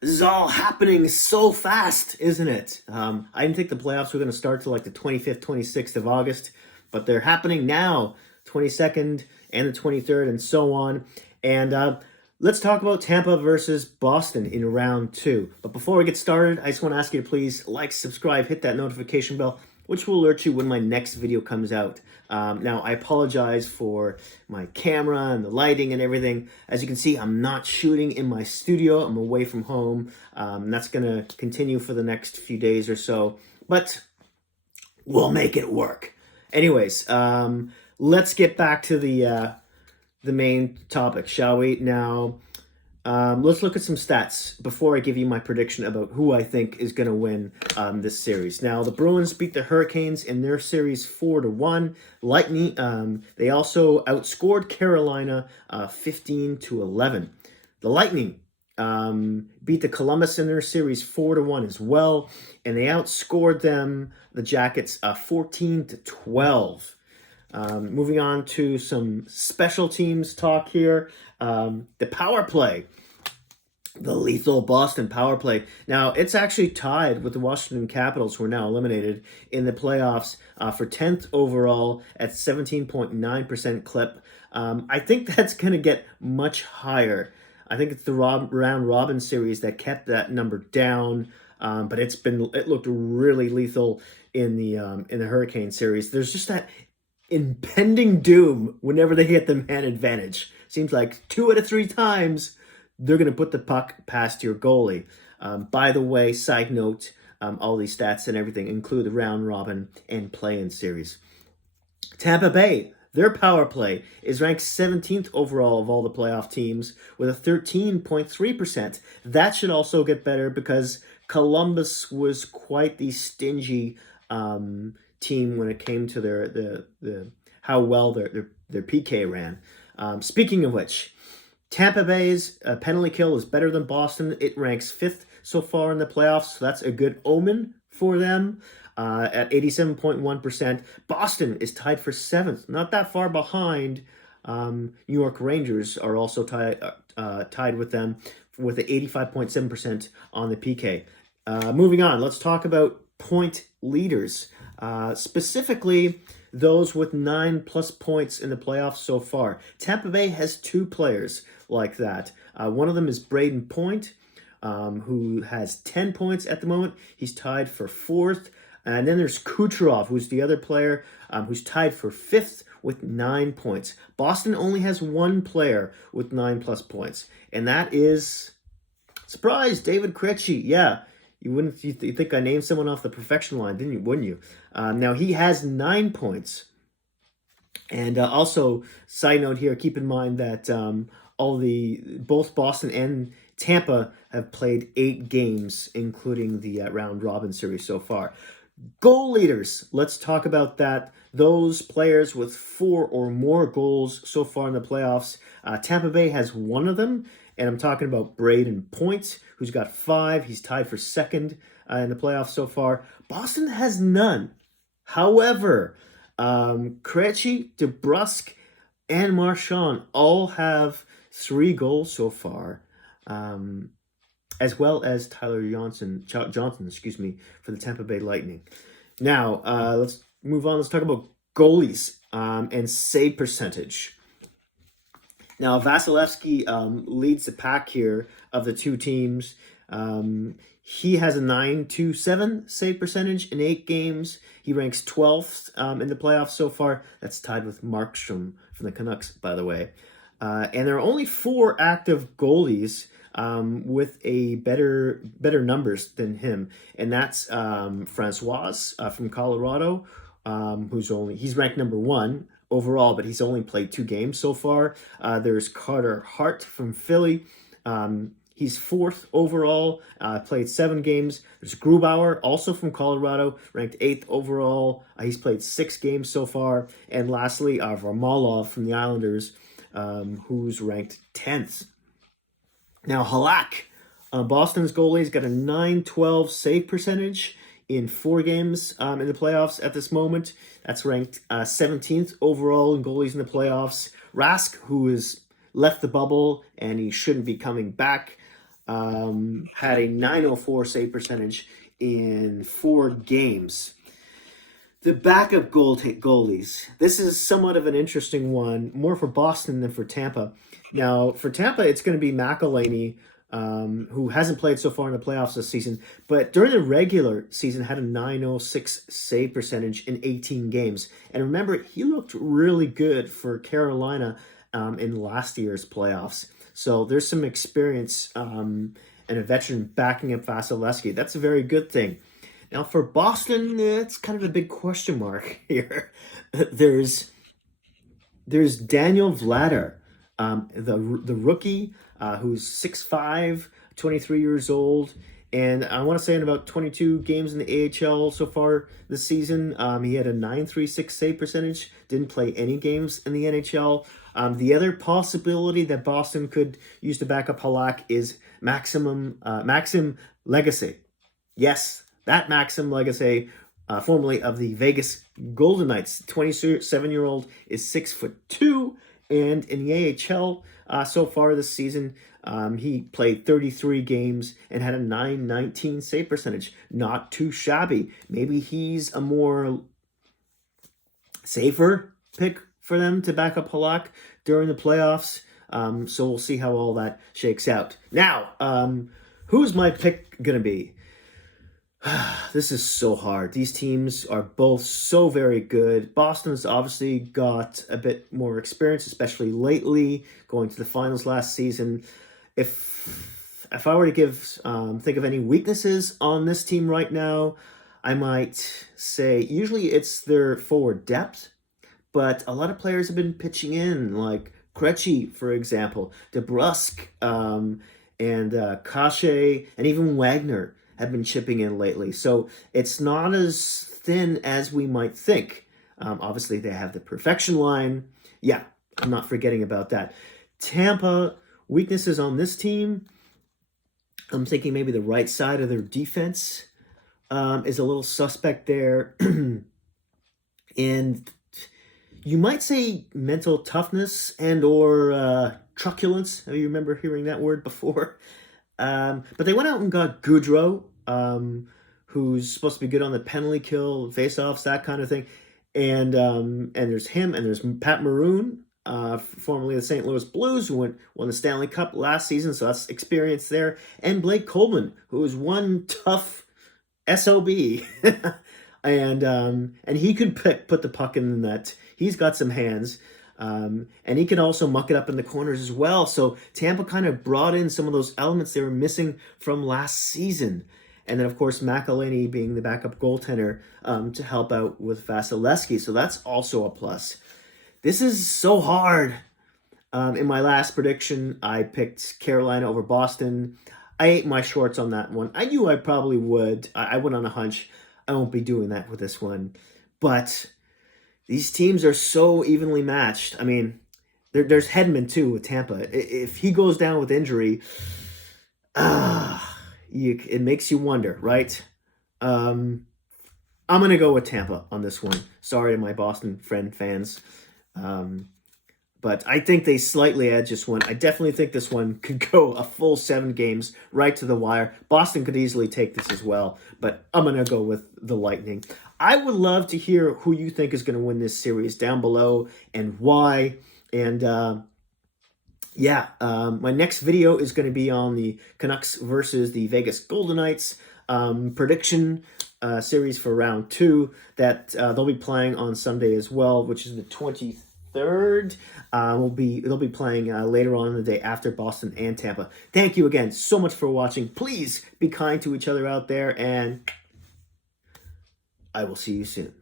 This is all happening so fast, isn't it? I didn't think the playoffs were going to start till like the 25th, 26th of August, but they're happening now, 22nd and the 23rd, and so on. And let's talk about Tampa versus Boston in round two. But before we get started, I just want to ask you to please like, subscribe, hit that notification bell, which will alert you when my next video comes out. Now, I apologize for my camera and the lighting and everything. As you can see, I'm not shooting in my studio. I'm away from home. That's going to continue for the next few days or so, but we'll make it work. Anyways, let's get back to the main topic, shall we? Now, let's look at some stats before I give you my prediction about who I think is going to win this series. Now, the Bruins beat the Hurricanes in their series 4-1. Lightning, they also outscored Carolina 15-11. The Lightning beat the Columbus in their series 4-1 as well, and they outscored them, the Jackets, 14-12. Moving on to some special teams talk here. The power play, the lethal Boston power play. Now, it's actually tied with the Washington Capitals, who are now eliminated in the playoffs for 10th overall at 17.9% clip. I think that's going to get much higher. I think it's the round robin series that kept that number down, but it looked really lethal in the Hurricane series. There's just that impending doom whenever they get the man advantage. Seems like 2 out of 3 times they're going to put the puck past your goalie. By the way, side note, all these stats and everything include the round robin and play-in series. Tampa Bay, their power play is ranked 17th overall of all the playoff teams with a 13.3%. That should also get better because Columbus was quite the stingy team when it came to their how well their PK ran. Speaking of which, Tampa Bay's penalty kill is better than Boston. It ranks 5th so far in the playoffs, so that's a good omen for them at 87.1%. Boston is tied for 7th, not that far behind. New York Rangers are also tied with them with an 85.7% on the PK. Moving on, let's talk about point leaders. Specifically, those with 9+ points in the playoffs so far. Tampa Bay has 2 players like that. One of them is Braden Point, who has 10 points at the moment. He's tied for 4th. And then there's Kucherov, who's the other player, who's tied for 5th with 9 points. Boston only has 1 player with 9+ points, and that is, surprise, David Krejci. Yeah. You think I named someone off the perfection line, wouldn't you? Now, he has 9 points. And also, side note here, keep in mind that both Boston and Tampa have played 8 games, including the round robin series so far. Goal leaders, let's talk about that. Those players with 4 or more goals so far in the playoffs. Tampa Bay has 1 of them, and I'm talking about Braden Point, who's got 5. He's tied for 2nd in the playoffs so far. Boston has none. However, Krejci, DeBrusk, and Marchand all have 3 goals so far, as well as Tyler Johnson, for the Tampa Bay Lightning. Now, let's move on. Let's talk about goalies and save percentage. Now, Vasilevsky leads the pack here of the 2 teams. He has a 9.27 save percentage in 8 games. He ranks 12th in the playoffs so far. That's tied with Markstrom from the Canucks, by the way. And there are only 4 active goalies with a better numbers than him, and that's Francois from Colorado, he's ranked number 1 overall, but he's only played 2 games so far. There's Carter Hart from Philly. He's 4th overall, played 7 games. There's Grubauer, also from Colorado, ranked 8th overall. He's played 6 games so far. And lastly, Varlamov from the Islanders, who's ranked 10th. Now, Halak, Boston's goalie's got a 9.12 save percentage in 4 games in the playoffs at this moment. That's ranked 17th overall in goalies in the playoffs. Rask, who has left the bubble and he shouldn't be coming back, had a 904 save percentage in 4 games. The backup goalies. This is somewhat of an interesting one, more for Boston than for Tampa. Now, for Tampa, it's going to be McElhinney, who hasn't played so far in the playoffs this season, but during the regular season had a 906 save percentage in 18 games. And remember, he looked really good for Carolina in last year's playoffs. So there's some experience and a veteran backing up Vasilevsky. That's a very good thing. Now for Boston, it's kind of a big question mark here. There's Daniel Vlader, the rookie, who's 6'5", 23 years old, and I want to say in about 22 games in the AHL so far this season, he had a 936 save percentage. Didn't play any games in the NHL. The other possibility that Boston could use to back up Halak is Maxim Legacy. Yes, that Maxim Legacy, formerly of the Vegas Golden Knights, 27-year-old, is 6'2", and in the AHL so far this season, he played 33 games and had a 919 save percentage. Not too shabby. Maybe he's a more safer pick for them to back up Halak during the playoffs. So we'll see how all that shakes out. Now, who's my pick going to be? This is so hard. These teams are both so very good. Boston's obviously got a bit more experience, especially lately, going to the finals last season. If I were to think of any weaknesses on this team right now, I might say usually it's their forward depth, but a lot of players have been pitching in, like Krejci, for example, DeBrusk, and Kashe, and even Wagner have been chipping in lately. So it's not as thin as we might think. Obviously, they have the perfection line. Yeah, I'm not forgetting about that. Tampa, weaknesses on this team. I'm thinking maybe the right side of their defense is a little suspect there. And you might say mental toughness and or truculence. You remember hearing that word before? But they went out and got Goudreau, who's supposed to be good on the penalty kill, face-offs, that kind of thing. And there's him, and there's Pat Maroon, formerly the St. Louis Blues, who won the Stanley Cup last season, so that's experience there. And Blake Coleman, who is one tough SOB. and he could put the puck in the net. He's got some hands. And he can also muck it up in the corners as well. So Tampa kind of brought in some of those elements they were missing from last season. And then, of course, McElhinney being the backup goaltender to help out with Vasilevsky. So that's also a plus. This is so hard. In my last prediction, I picked Carolina over Boston. I ate my shorts on that one. I knew I probably would. I went on a hunch. I won't be doing that with this one. But these teams are so evenly matched. I mean, there's Hedman, too, with Tampa. If he goes down with injury, it makes you wonder, right? I'm going to go with Tampa on this one. Sorry to my Boston fans. But I think they slightly edge this one. I definitely think this one could go a full 7 games right to the wire. Boston could easily take this as well, but I'm going to go with the Lightning. I would love to hear who you think is going to win this series down below and why. And my next video is going to be on the Canucks versus the Vegas Golden Knights prediction series for round 2 that they'll be playing on Sunday as well, which is the 23rd. They'll be playing later on in the day after Boston and Tampa. Thank you again so much for watching. Please be kind to each other out there, and I will see you soon.